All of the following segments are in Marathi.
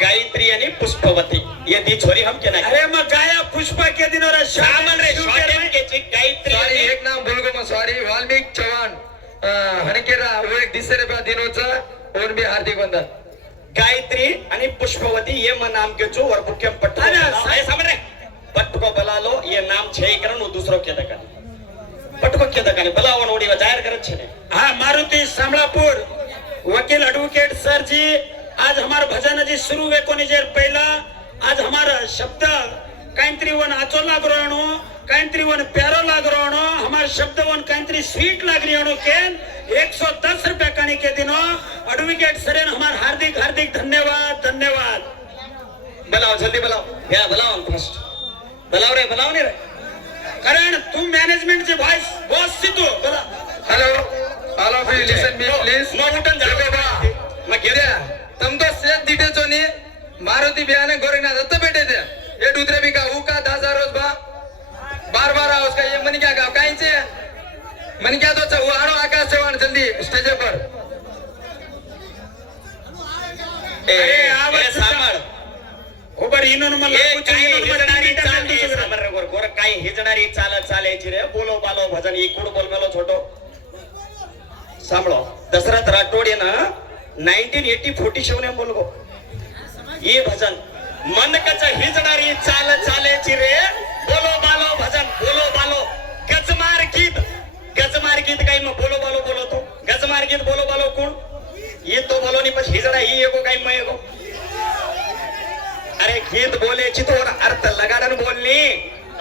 गायत्री आणि पुष्पवती ये दी छोरी हम के ना अरे मग गाया पुष्प के दिन और सामन रे शॉर्टेज के ची गायत्री सॉरी एक नाम भूल गो मैं सॉरी वाल्मीकि चौहान हनकेरा वो एक दिसरे पे दिनोचा और भी हार्दिक बंधन गायत्री आणि पुष्पवती ये मन नाम के जो और मुख्यम पट्टो अरे सामन रे पट्टो बला लो ये नाम छे करन वो दूसरो के दका पट्टो के दका बलाव नोडी जाहिर करत छे ने हाँ मारुति सामलापुर वकील एडवोकेट सर जी आज हमारा भजन जी शुरू हुए कोनी देर पहला आज हमारा शब्द कांतरी वन आचो लाग रहो कांतरी वन प्यारो लाग रहो हमारा शब्द वन कांतरी स्वीट लाग रही केन 110 रुपया कानी के दिनों एडवोकेट सर हमारा हार्दिक हार्दिक धन्यवाद धन्यवाद बलाव जल्दी बलाव या बलाव फर्स्ट बलाव रे बलाव नहीं रे कारण तुम मैनेजमेंट से वॉइस बॉस सी तो बला hello all of you listen me please no उठन जावे बा मैं कह रहा तुम तो सेठ दीटे चोनी मारुति बियाने गोरेना दत्त बेटे थे ये दूसरे भी का वो का 10,000 रोज बा बार आओ उसका ये मन क्या गाव काई से मन क्या तो वो आरो आकाश चौहान जल्दी स्टेज पर ए आवाज सामळ ओबर इनोन मला हिजणारी चाल सामळ गोर गोर काय हिजणारी चाल चालायची रे बोलो बालो भजन इकुड बोल मेलो छोटो सांभळो दशरथ राठोड ना 1947 ने बोलगो ये भजन मन कच हिजणारी चाल चालायची रे बोलो बालो भजन बोलो बालो गजमार गीत काही मग बोलो बालो बोलो तो गजमार गीत बोलो बालो कोण ये तो बोलो नहीं पछ हिजड़ा ही एगो काही मग एगो अरे गीत बोले ची तो अर्थ लगाडन बोलनी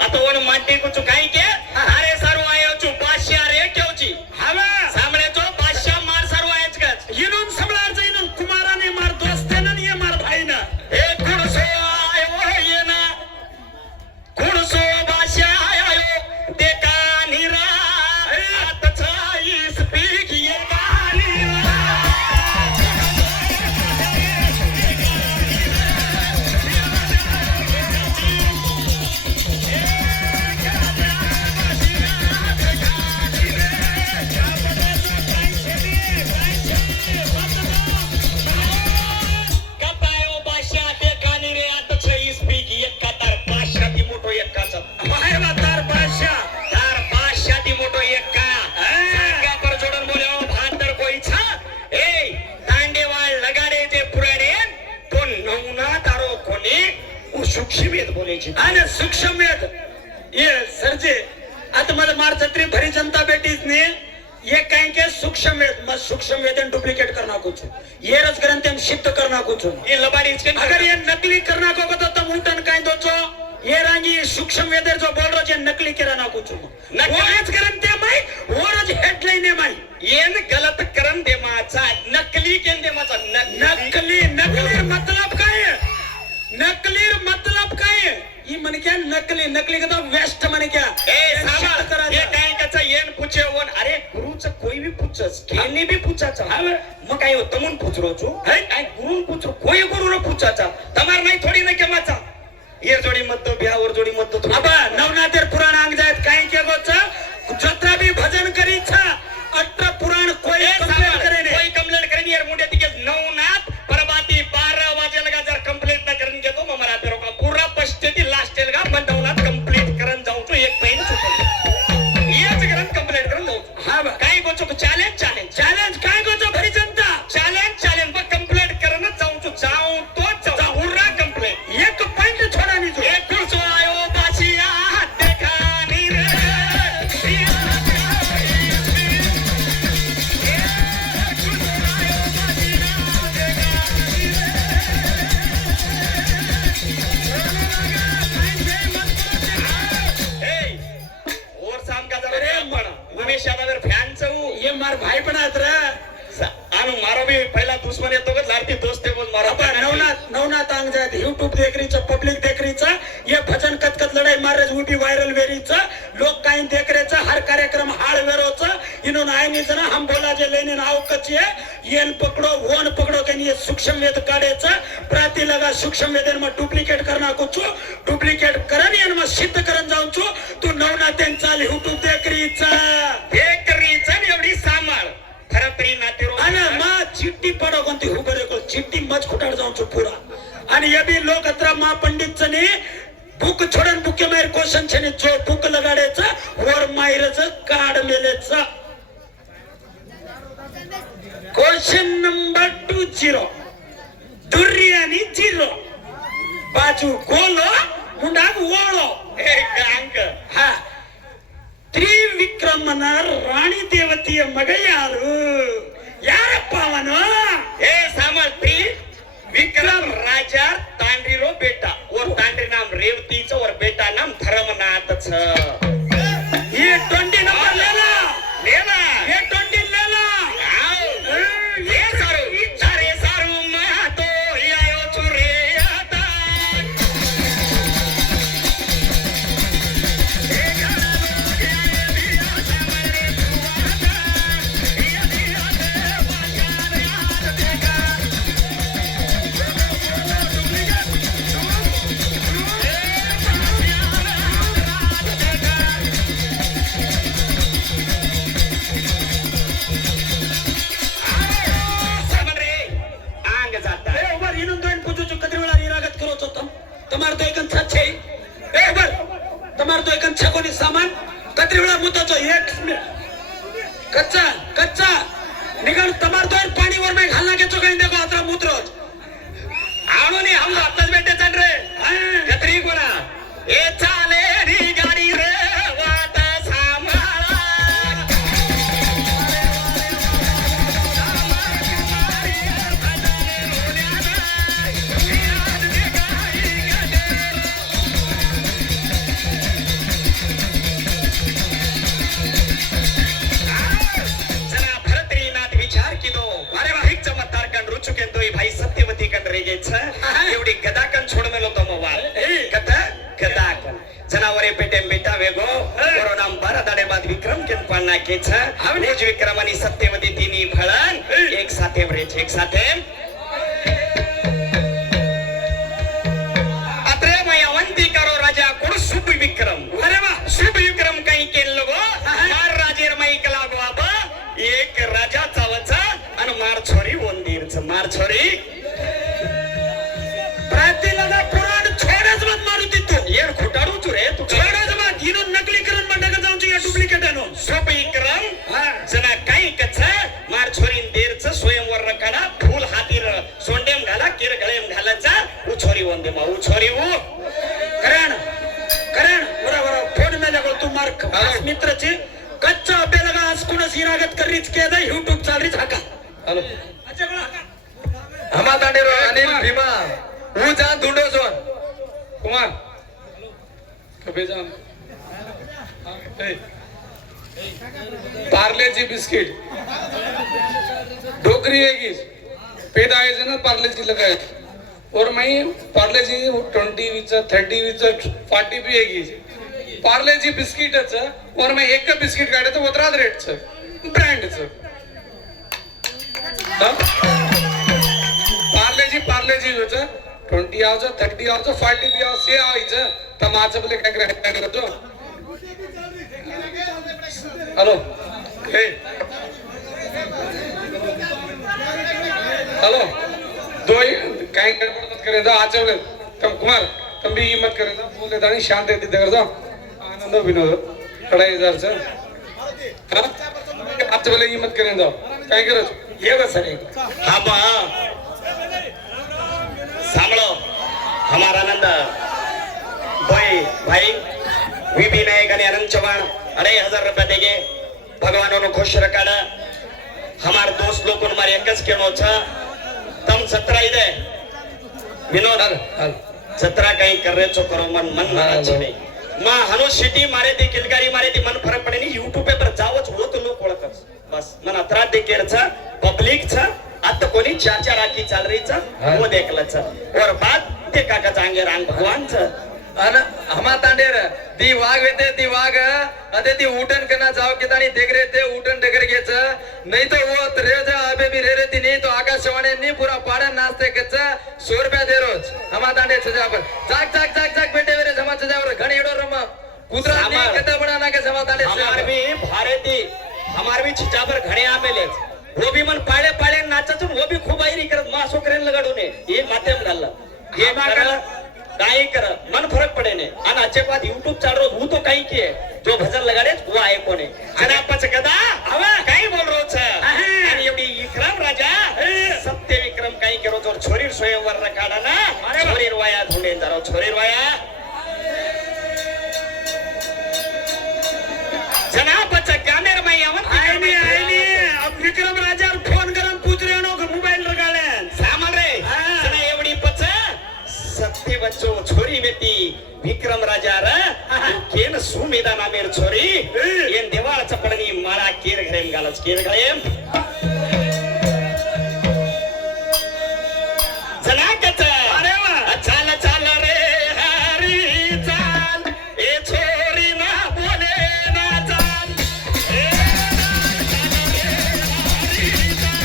आता वन माटी कुछ काही के अरे सर्व आयो छु पाशा रे क्योची हवा सामने तो पाशा मार सर्व आयच गच इनोन समलार जे इनोन कुमाराने मार दोस्ते ना ये मार भाई ना ए कुण सो आयो ये ना कुण सो पाशा आयो ते कानीरा आत छाई स्पीक ये कानीरा आणि सूक्ष्मेत ये सरजे आता मला मार छत्री भरी जनता बेटीज ने ये कहीं के सूक्ष्मेत मत सूक्ष्मेत डुप्लीकेट करना कुछ ये रस ग्रंथ हम सिद्ध करना कुछ ये लबाड़ी इसके अगर ये नकली करना को तो तुम उठन कहीं दो चो ये रांगी सूक्ष्म वेदर जो बोल रहे नकली करना कुछ नकलीच ग्रंथ है माई वो रोज हेडलाइन है माई ये न गलत करन दे माचा नकली केन दे माचा नकली नकली मतलब काय है नकली मतलब काय है ये मन क्या नकली नकली का तो वेस्ट मन क्या ए सामा ये काय कचा येन पूछे वन अरे गुरुच कोई भी पूछस केने भी पूछाचा मग काय तमुन पूछरो छु है काय गुरुन पूछरो कोई गुरु रो पूछाचा तमार नाही थोडी न केमाचा ये जोडी मत ब्यावर जोडी मत तो अब नवनाथेर पुराण अंग जात काय के गोच जत्रा भी भजन करी छा अट्र पुराण कोई कंप्लेंट करे ने कोई कंप्लेंट करे यार मुंडे तिके नवनाथ परबाती 12 वाजे लगा जर कंप्लेंट ना करन के तो मरा पेरो का पूरा पश्चेती लास्ट लगा पण नवनाथ कंप्लीट करन जाऊ तो एक पेन चुकल ये जगरन कंप्लेंट करन जाऊ हां काय गोचो चॅलेंज चॅलेंज चॅलेंज काय गोचो भरी जनता चॅलेंज चॅलेंज पण कंप्लेंट करन जाऊ तो जाऊ पूरा कंप्लेंट एक पॉइंट छोड़ा नहीं जो एक कुछ आयो बाचिया देखा नी रे उमेश यादव फॅन चऊ ये मार भाई बनात रे आनु मारो भी पहला दुश्मन येतो का लाडती दोस्त बोल मारो नवनाथ नवनाथ अंग जात YouTube देख रही पब्लिक देख रही ये भजन कतकत लड़ाई मार रहे उभी वायरल वेरी लोग काही देख रहे हर कार्यक्रम हाड़ वेरोच इन्होंने आए नहीं जना हम बोला जे लेने आओ कच्ची है ये पकड़ो वोन पकड़ो के लिए सूक्ष्म वेद काढ़े प्राति लगा सूक्ष्म वेद में डुप्लीकेट करना कुछ डुप्लीकेट करन ये में सिद्ध करन जाऊं छु तू नवनाथ चाल YouTube देख रही एवढी सांभाळ खरं तरी नातेरो अरे मा चिट्टी पडो कोणती उभे रे चिट्टी मच खुटाड जाऊं छु पुरा आणि ये भी लोक अत्रा महापंडित ने बुक छोडन बुके मायर क्वेश्चन छे जो बुक लगाडायचं वर मायरच काढ मेलेच क्वेश्चन नंबर 20 दुर्यानी 0 बाजू गोलो मुंडाग ओळो ಅಂಕ हा ತ್ರಿವಿಕ್ರಮನ ರಾಣಿ ದೇವತೆಯ ಮಗ ಯಾರು ಯಾರಪ್ಪ ಅವನು हे सामर्थी विक्रम राजा तांडीरो बेटा और तांडी नाम रेवतीचं और बेटा नाम धर्मनाथच ये 20 नंबर लेला लेला ये 20 लेला हे सारू सारे सारू मा तो आयो चुरे आता समरे आंग जाता ए उबर ಇನ್ನೊಂದು ಏನು ಪೂಜು ಕದ್ರಿವಳ ನೀರಾಗತ್ ಕರೋ ಚೋತಂ તમાર તો એકન છ છે એ ઉબર તમાર તો એકન છ કોની સામાન કદ્રિવળા મુતો છો એક કચ્ચા કચ્ચા निघाल તમાર તો પાણી वर में घालना के चोकाई देखो आता मूत्र आणू नी हम आताच भेटे चाल रे कत्री कोणा ए चाले री गाडी रे वाट सांभाळा चला भरत्रीनाथ विचार किलो अरे वाहिक चमत्कार कण रुचुके तोय भाई सत्यवती कण रेगेच एवढी गदाकन छोड मेलो तो मोबाईल कथा गदाकन जनावरे पेटे बेटा वेगो कोरोना बारादाडे बाद विक्रम केन पाळना केच रोज विक्रम आणि सत्यवती तिनी फळन एक साथे ब्रेच एक साथे अत्रे मयवंती करो राजा कोण शुभ विक्रम अरे वा शुभ विक्रम काही केलं गो मार राजेर माई कला गो बाबा एक राजा चावचा आणि मार छोरी वंदीरच मार छोरी प्रातिला पुराण छोडच मत मारू तितो येर खोटाडू तू रे तू छोडच मत हिनो नकलीकरण मंडळ जाऊन या डुप्लिकेट आणो शुभ विक्रम जना काही कच्छ मार छोरीन देरच स्वयंवर काढा फूल हातीर सोंडेम घाला किर गळेम घालाचा उछोरी वंदे मा उछोरी उ करण करण बरोबर फोन में लगो तू मार्क मित्रची कच्चा बेलगा आज कुणस इरागत करीच के दा YouTube चालरीच हाका हॅलो अच्छा बघा हमा तांडेरो अनिल भीमा हूँ जा ढूंढो सोन कुमार कबे जान पार्लेजी बिस्किट डोकरी है पेदा आहे ना पार्लेजी लगाए और मैं पार्लेजी 20 विच 30 विच 40 भी है पार्लेजी बिस्किट और मैं एक बिस्किट काढे तो उतराद रेट ब्रँड पार्लेजी पार्लेजी 20 आवचं 30 आवचं 40 बी आव से आवायचं तर माझं बोले काय करतो हॅलो हे हेलो दो काय मत करे दो आचे बोले तम कुमार तम भी ये मत करे दो बोले दानी शांत रहती कर दो आनंद विनोद कड़ा इधर से हां आचे बोले ये मत करे दो काय करो ये बस रे हा बा सांभळो हमारा आनंद भाई भाई वीपी नायक आणि अनंत चव्हाण 2,500 देगे भगवानों ने खुश रखा हमारे दोस्त लोग मारे एकच केनो छ तम 17 इदे विनोद 17 काही कर रे छो करो मन मन नाची नाही मा हनु सिटी मारे ती किलकारी मारे ती मन फरक पडे नहीं YouTube पेपर जावच होत लोक ओळखस बस मन 18 देकेर छ पब्लिक छ आता कोणी चाचा राखी चाल रही छ वो देखल छ और बात ते काका चांगे रांग भगवान छ अन हमा तांडेर दी वाघ येते ती वाघ अते ती उठन कना जाव के तानी देख रहे थे उठन डगर गेच नहीं तो वो रे जा अबे भी रे ती नहीं तो आकाशवाणी नहीं पूरा पाड़ा नाचते कच 100 रुपया दे रोज हमा तांडे सजा पर जाग जाग जाग जाग बेटे मेरे जमा सजा पर घणी एडो रमा कुतरा नहीं कते बनाना के जमा तांडे हमार भी भारती हमार भी छिचा पर घणे आमेले वो भी मन पाळे पाळे नाचत वो भी खूप आयरी करत मा सोकरेन लगाडूने ये माध्यम घालला ये कर काही कर मन फरक पड़े ने आणि आजच्या बाद यूट्यूब चाल रहा हूँ तो काही किए जो भजन लगाडे वो आए कोने आणि आपच गदा हवा काही बोल रहो छ आणि एवढी विक्रम राजा सत्य विक्रम काही करो जोर छोरी स्वयंवर रखाडा ना छोरी वाया धुंडे जरा छोरी वाया जनाबच गानेर में यावन आईने अब विक्रम राजा फोन करन पूछ रहे नो के मोबाइल लगाले सामल रे जना एवढी पच सत्य बच्चो छोरी बेटी विक्रम राजा रे केन सुमेदा नामेर छोरी येन देवाळ चपडनी मारा केर घरेम गालच केर घरेम जना कच अरे वा चाल चाल रे हरी चाल ए छोरी ना बोले ना चाल ए चाल रे हरी चाल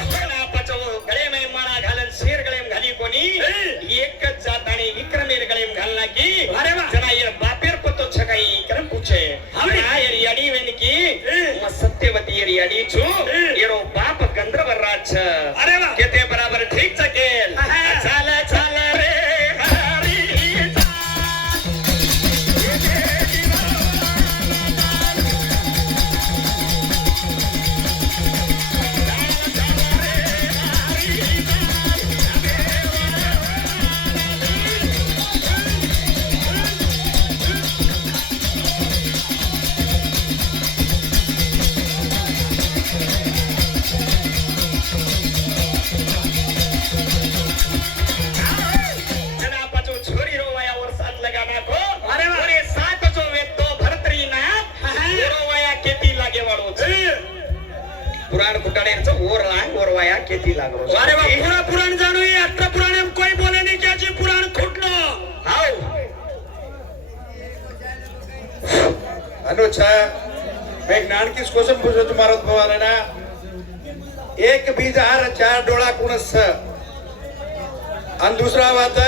गळे में माळा घालन शेर गळे घाली कोणी एकच जात आणि विक्रमेर गळे घालना की अरे वा. जना ये बापेर पतो छकाई करम पूछे हमने. जना ये याडी वेन की म सत्यवती ये याडी छु येरो बाप गंधर्व राज अरे वा. केते बराबर ठीक चकेल आहा. चाल चाल रे हरी जना पाचो छोरी रोवायावर साथ लगाना को अरे वा. ओरे सात जो वेतो भरतरी ना रोवाया केती लागे वाळो पुराण कुटाडेचं ओर लांग ओरवाया केती लागरो अरे वा पूरा पुराण जाणू ये आता पुराण में कोई बोले नहीं क्या जी पुराण खोटलो हाउ अनुच्छा मैं एक नानकीच क्वेश्चन पूछो तुम्हारा भवाला ना एक बीज हार चार डोळा कुणस आणि दुसरा बात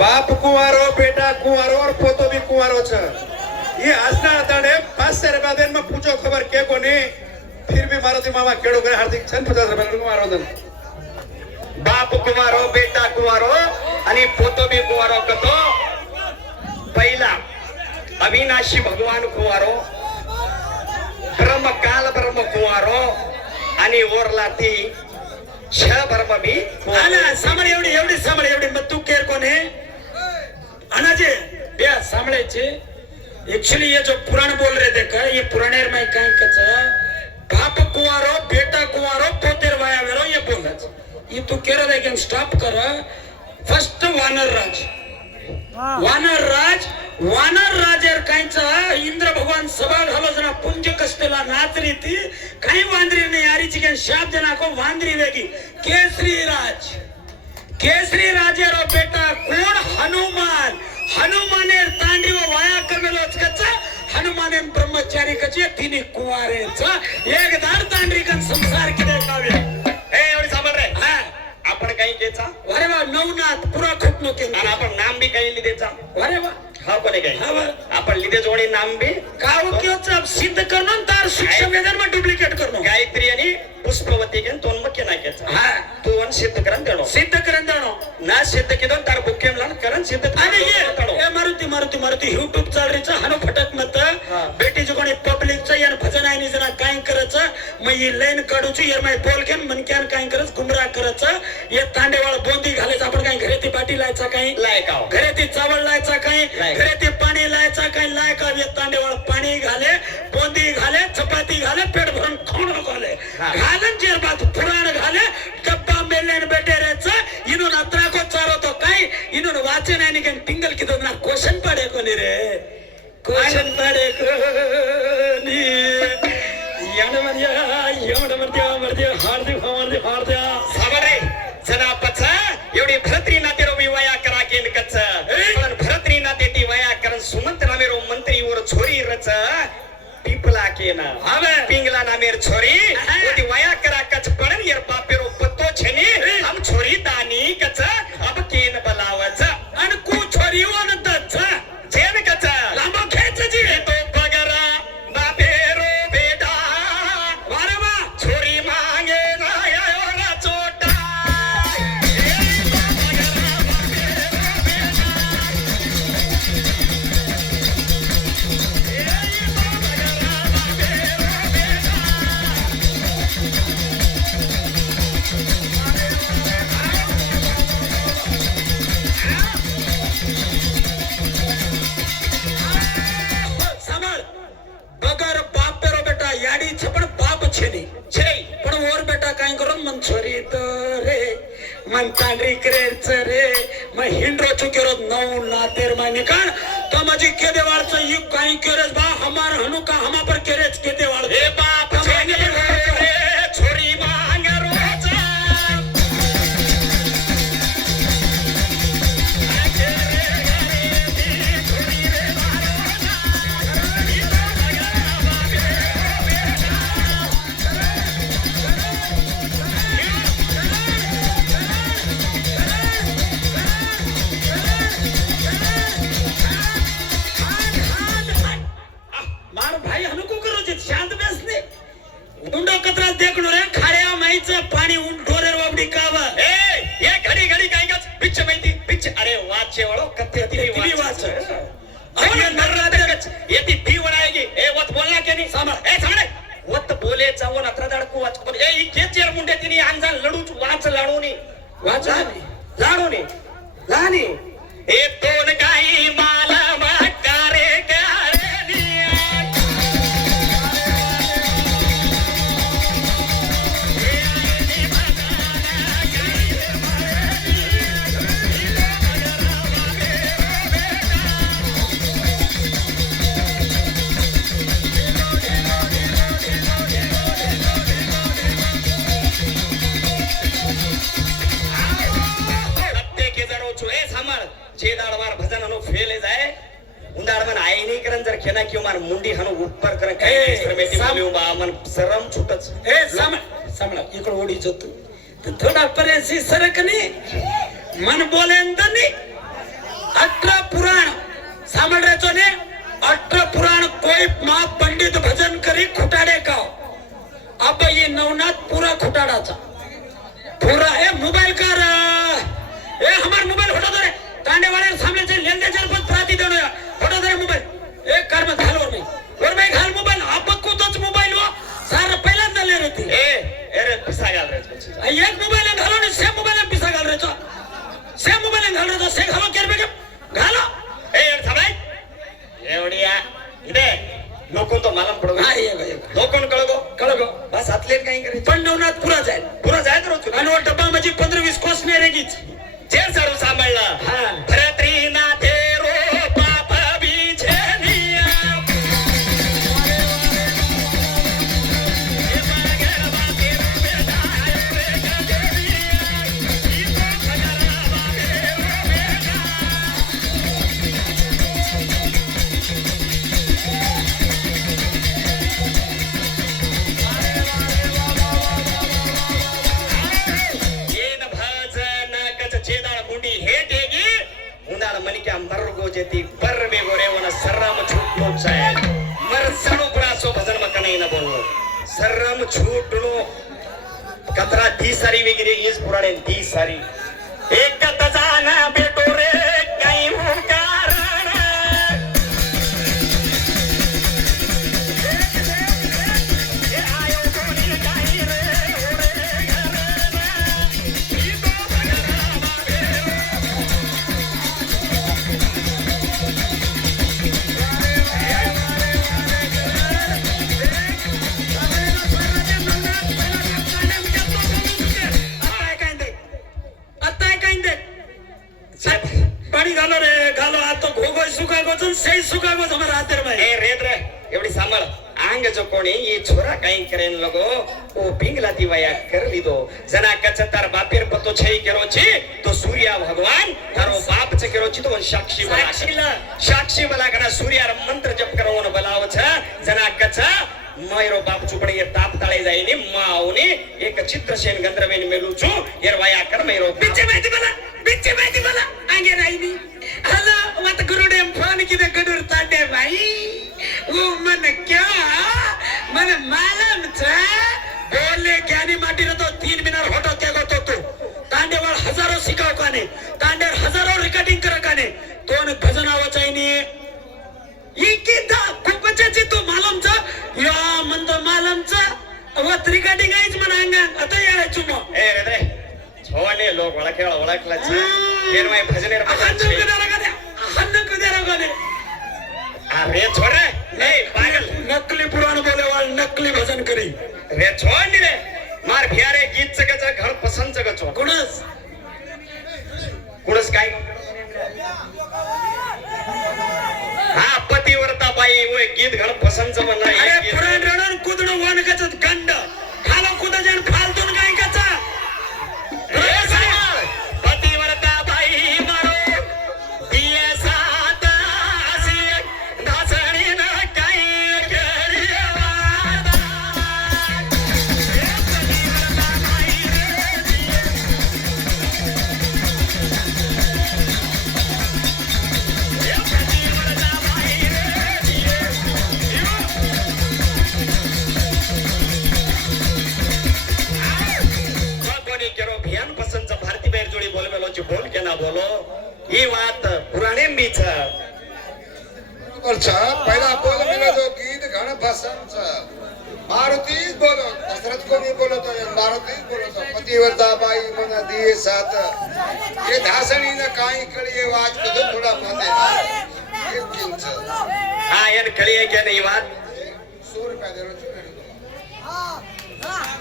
बाप कुंवारो बेटा कुंवारो और पोतो भी कुंवारो छ ये हंसना ताड़े 500 रुपया देन में पूछो खबर के कोनी फिर भी मारो मामा केड़ो करे हार्दिक 50 रुपया मारो दन बाप कुमारो बेटा कुमारो आणि पोतो बी कुमारो कतो पहिला अविनाशी भगवान कुमारो ब्रह्म काल ब्रह्म कुमारो आणि ओरला ती छ ब्रह्म बी आना सामळे एवढी सामळे एवढी मग तू केर कोण है अनाजे बे सामळे छे एक्चुअली ये जो पुराण बोल रहे थे का ये पुराने में कहीं कच बाप कुंवारो बेटा कुंवारो पोतेर वाया वेरो ये बोलच ये तू केर दे स्टॉप कर फर्स्ट वानर राजेर कायचा इंद्र भगवान सभा घालो जना पुंज कष्टला नाचरी ती काही वांद्री ने यारीची के शाप जना को वांद्री वेगी केसरी राजेरो बेटा कोण हनुमानेर तांडीव वाया करमेलोच कच्चा हनुमाने ब्रह्मचारी कचे तिनी कुवारेचा एक दार तांडरी कन संसार किदे काव्य ए एवढी सांभाळ रे आपण काही घ्यायचा अरे वा नवनाथ पुरा खोटनो के आणि आपण नाम बी काही लिहिदेचा अरे वा हा कोणी काही हा वा. आपण लिहिदे जोडी नाम बी काव क्यों सिद्ध करनो तार शिक्षा वेदन में डुप्लीकेट करनो गायत्री आणि पुष्पवती घेऊन तोन मग केना घ्यायचा हा तू वन सिद्ध करून देणो सिद्ध करन देनो ना सिद्ध केदो तार बुक्केम लान करण सिद्ध अरे ये मारुती YouTube चाल रही हनो फटक मत बेटी जो कोणी पब्लिक चा यार भजन आहे नि जना काय करच मग ही लाईन काढूची यार माय बोल के मनक्यान काय करच गुमराह करच ये तांडेवाळ बोंदी घालायचं आपण काय घरे ती पाटी लायचा काय लायकाव घरे ती चावळ लायचा काय घरे ती पाणी लायचा काय लायका ये तांडेवाळ पाणी घाले बोंदी घाले चपाती घाले पेट भरून खाणं घाले घालन जेर बात पुराण घाले डब्बा मेलेन बेटे रेच ಇನ್ನೊಂದು ಹತ್ರ ಹಾಕೋ ಚಾರೋತೋ ಕಾಯಿ ಇನ್ನೊಂದು ವಾಚನ ನನಗೆ ತಿಂಗಲ್ ಕಿದ್ದು ನಾ ಕ್ವಶನ್ ಪಡೆಯಕೋ ನೀರೇ ಕ್ವಶನ್ ಪಡೆಯಕೋ ನೀ सावरे जना पच एवढी भरतरी नाते रो मी वया करा केन कच पण भरतरी नाते ती वया करन सुमंत नामे रो मंत्री वर छोरी रच पिपला केन हवे पिंगला नामेर छोरी ओती वया करा कच पण यार बापे रो पत्तो छेनी हम छोरी दानी कच अब केन बलावच आणि कू छोरी वनतच जेन कच लांबो खेच जी तो पगरा बापे रो बेटा वारे वा छोरी मांगे ना आयो ना चोटा सांभाळ बगर बाप पेरो बेटा याडी छपण बाप छेनी छे पण ओर बेटा काय करून मन छोरी तर रे मन तांडरी करेच रे मग हिंड्रो चुकेरो नऊ नातेर माने कान तो माझी केदेवाळचं युग काही केरेस बा हमार हनु का हमा पर केरेच केदेवाळ हे बाप छेनी रे छोरी मांग रोज मार भाई हनु को करो जे शांत बेसने उंडो कतरा देखलो रे खाड्या माईचं पाणी उन ढोरेर वाबडी कावा ए ये घडी घडी काय गच पिच माहिती पिच अरे वाचे वळो कत्ते ती वाच अरे नर्रा गच येती ती वडायगी ए वत बोलना के नहीं सांभाळ ए सांभाळ वत बोले चावून अत्र दडकू वाच पण ए केचेर मुंडे तिनी अंजान लडूच वाच लाडूनी वाच लाडूनी लानी ए तोन काही माला मकारे कारेनी प्रत्येक जरो छुए सांभाळ छेदाडवार भजन हनो फेले जाए उंदाड मन आई नहीं करन जर खेना क्यों मार मुंडी हनो ऊपर कर ए, काय श्रमेती साम- बोलियो बा मन शरम छुटच ए सांभाळ इकडे ओढी जातो तर थोडा परेसी सरकनी मन बोलेंदनी 18 पुराण सांभाळ रेचो ने 18 पुराण कोई मा पंडित भजन करी खुटाडे का अब ये नवनाथ पूरा खुटाडाचा पूरा ए मोबाईल कर ए हमार मोबाईल हटा दो रे कांडे वाले सामने से लेंदे जर पद प्राती देनो या हटा दो रे मोबाईल ए कार में घाल वर में घाल मोबाईल आप को तोच मोबाईल हो सार पहिला दले रहती ए अरे पिसा घाल रे एक मोबाईल घालो ने सेम मोबाईल पिसा घाल रे तो सेम मोबाईल घाल रे तो से घालो केर बेगे घालो ए यार थांबाय एवढिया इथे लोकून तो मालम पडो हा ये गयो लोकून कळगो कळगो बस हातलेन काही करे पण नवनाथ पुरा जाय पुरा जाय तर होतो आणि वो डब्बा माझी 15-20 कोस ने रेगीच जेर सारू सांभाळला हा भरत्री ना तेरो पाप बिछेनिया येन भजन कच छेदाळ मुंडी हेटेगी उंदाळ मनिक्या मर्गो जेती परवे गोरे वन सर्रम छूटलो चाय मरसणो पुरासो भजन मकने न बोलो सर्रम छूटलो कतरा दी सारी वगैरे येस पुराणे दी सारी एक तजाना बेटो रे काही कारण ए आयो कोणी काही रे ओरे आता काय सुकागोचं सही सुकागोच हमारा आदर भाई ए रेत रे एवढी सांभाळ आंग जो कोणी ये छोरा काही करेन लगो ओ पिंगला दिवाया कर लीधो जना कच तार बापेर पतो छई केरो छी तो सूर्य भगवान तारो बाप छ केरो छी तो साक्षी बला साक्षी बला कना सूर्य मंत्र जप करवोन बलाव छ जना कच मायरो बाप चुपडी ताप ताळे जाईनी माऊनी एक चित्रसेन गंधर्वेन मेलू छु येरवाया कर मेरो बिच्चे माहिती मला आगे राहिली हॅलो मत गुरुडे फोन किती गडूर ताटे भाई वो मन क्या मन मालूम था बोले ज्ञानी माटी तो 3 मिनट होटो क्या गोतो तू तांडेवाळ हजारो शिकाव काने तांडेर हजारो रिकॉर्डिंग कर काने तोन भजन आवचायनी इकिदा खूपच तू मालूम छ या मंद मालूम छ अवत रिकॉर्डिंग आईच मन अंगा आता यार चुमो ए रे रे छोने लोक ओळखला छ येरवाय भजनेर हन्न कदेरा गाने अरे छोरे ए पागल नकली पुराण बोले वाल नकली भजन करी रे छोड़ रे मार भियारे गीत सगच घर पसंद सगच कुणस कुणस काय हा पतिव्रता बाई वो गीत घर पसंद म्हणला अरे पुराण रडून कुदणं वानकाचं गंड खालो कुदा जण फालतून काय काचा पतिव्रता बाई मारो दिये सात आसी धासणी न काही करिवा कोणी केरो भियान पसंद भारती बेर जोडी बोल मेलो जी बोल के ना बोलो ही बात पुराणे मीच पहिला बोल मिला जो गीत घण पसंद मारुतीच बोलो दशरथ को भी बोलतो मारुतीच बोलतो पतिव्रता बाई मन दिए साथ ये धासणी न काही कळी वाज कदो थोडा बोलते ये किंच हा यार कळिए के नहीं बात 100 रुपया दे रो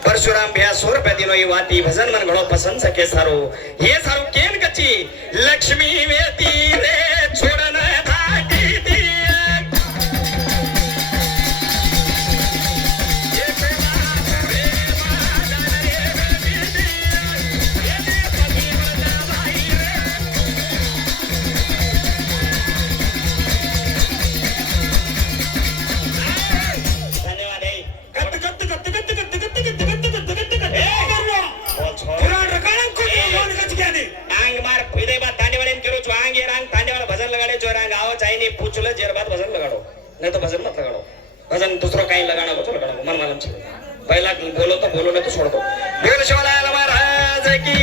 परशुराम भैया 100 रुपया दिनो ही बात ही भजन मन घणो पसंद सके सारो ये सारो केन कची लक्ष्मी वेती रे छोड़न धाटी दी पुराण रकाळं कुदणं वानकाचं ज्ञानी आंग मार फिदे बात तांडेवालेन करो जो आंग ये रंग तांडेवाला भजन लगाड़े जो रंग आओ चाहे नहीं पूछ लो जेर बात भजन लगाड़ो नहीं तो भजन मत लगाड़ो भजन दूसरों कहीं लगाना हो तो लगाड़ो मन मालूम चले पहला बोलो तो बोलो नहीं तो छोड़ दो बोल शिवलाल महाराज की